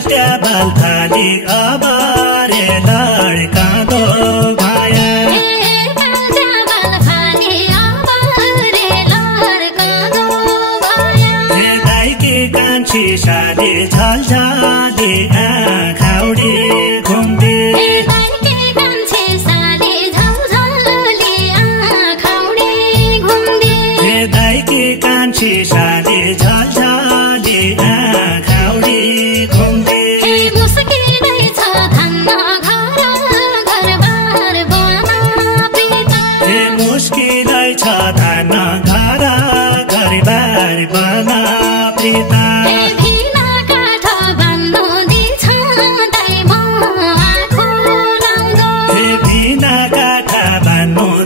फाल्ट्या बाल थाली अब रे लड्का दो भाया दाइकी कान्छी साली झलझली आँखाउडी घुम्दी दाइकी कान्छी साली झलझली आँखाउडी घुम्दी मुस्किलै छ धान घर घरबार बना प्रीता बिना काठा बान्नु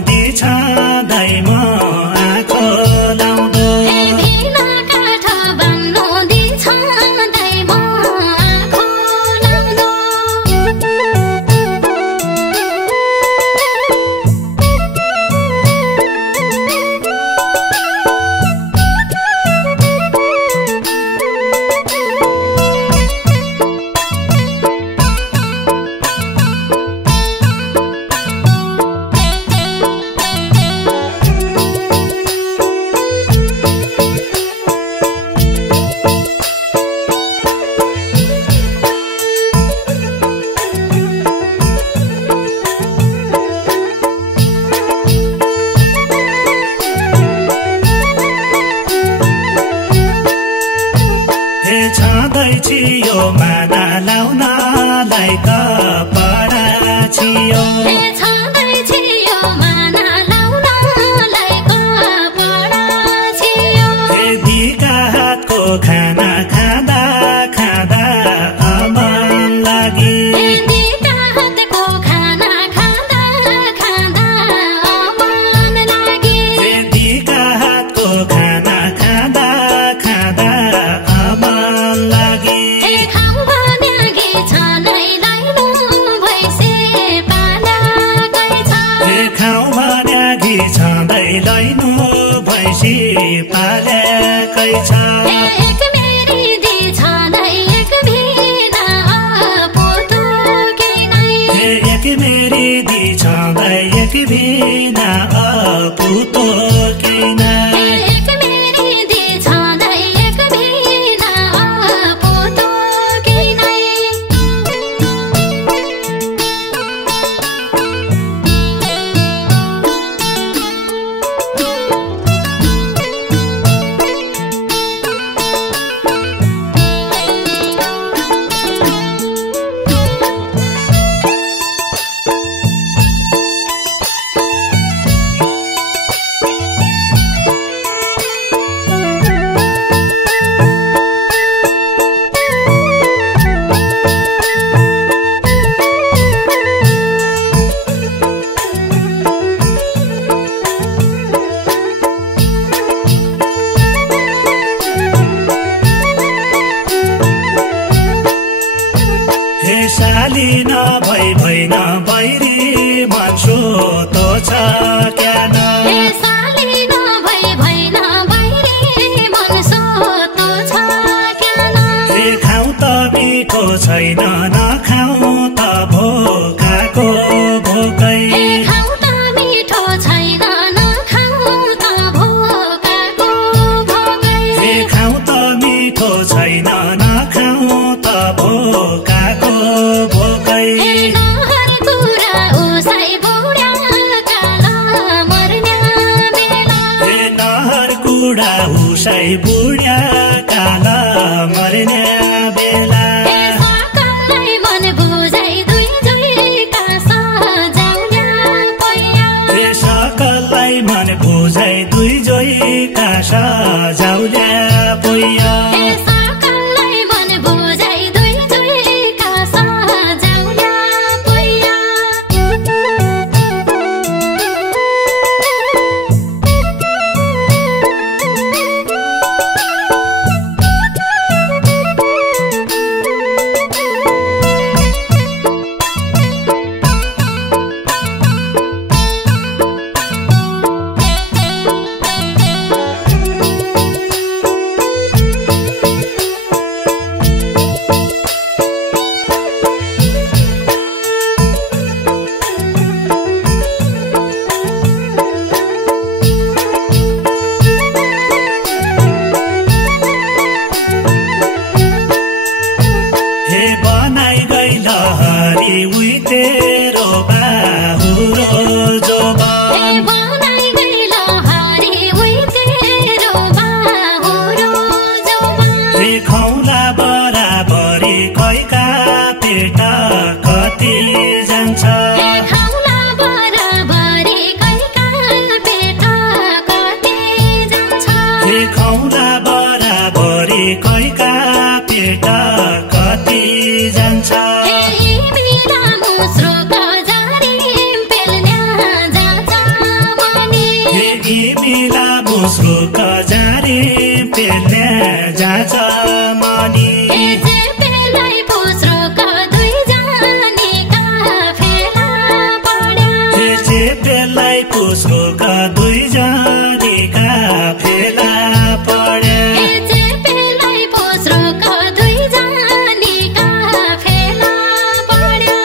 दिछ दैम आँखो लाउँदो छियो माना लाउनलाई कपडा छियो दिका हातको खाना खाँदा खाँदा अमन लागि दिका हातको खाना खाँदा खाँदा अमन लागि खाउ भन्याघि छँदै लैनु भैँसी पालेकै छ एक मेरी दी छँदै एक बिना अपुतो किन साली नभई भइन बैरी भन्छु तो छ क्या न खाउ त मिठो छैन नखाउ त भोकाको भोकै खाउ त मिठो छैन नखाउ त भोकाको भोकै नहर कुरा उसै बुढा काला मर्ने बेला मन बुझाइ दुई जोइ का सजाउल्या पोया मिला मुस्रो कजारे पेल्ने जान्छ मनी चेपेलाई फुस्रो दुई जानेका फेला पर्या चेपेलाई फुस्रो दुई जानेका फेला पर्या चेपेलाई फुस्रो दुई जानेका फेला पर्या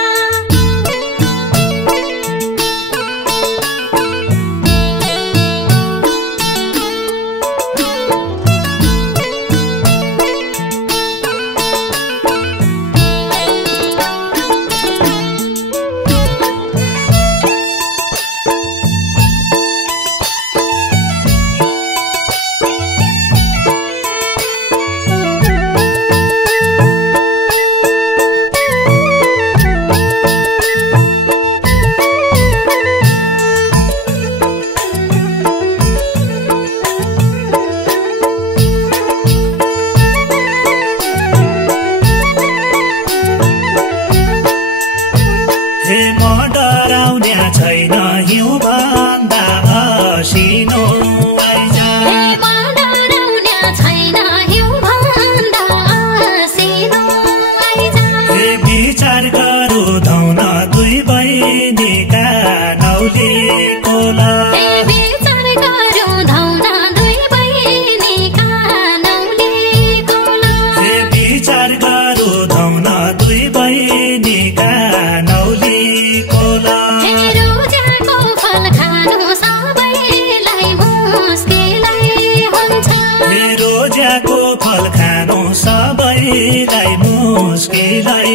डराउने छैन हिउँ भन्दा असिनो आइज डराउने छैन हिउँ भन्दा असिनो आइज विचार गरौँ धौन दुई बहिनीका नौली कोला विचार गरौँ धौन दुई बहिनीका नौली कोला विचार गरौँ धौन दुई बहिनीका नौली कोला रोजाको फल खानु सबैलाई मुस्किलै हुन्छ रोजाको फल खानु सबैलाई मुस्किलै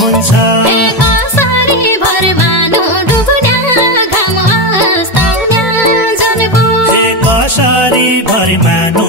हुन्छ कसरी भरमानु डुब्ने घाम अस्ताउने जनको कसरी भरमानु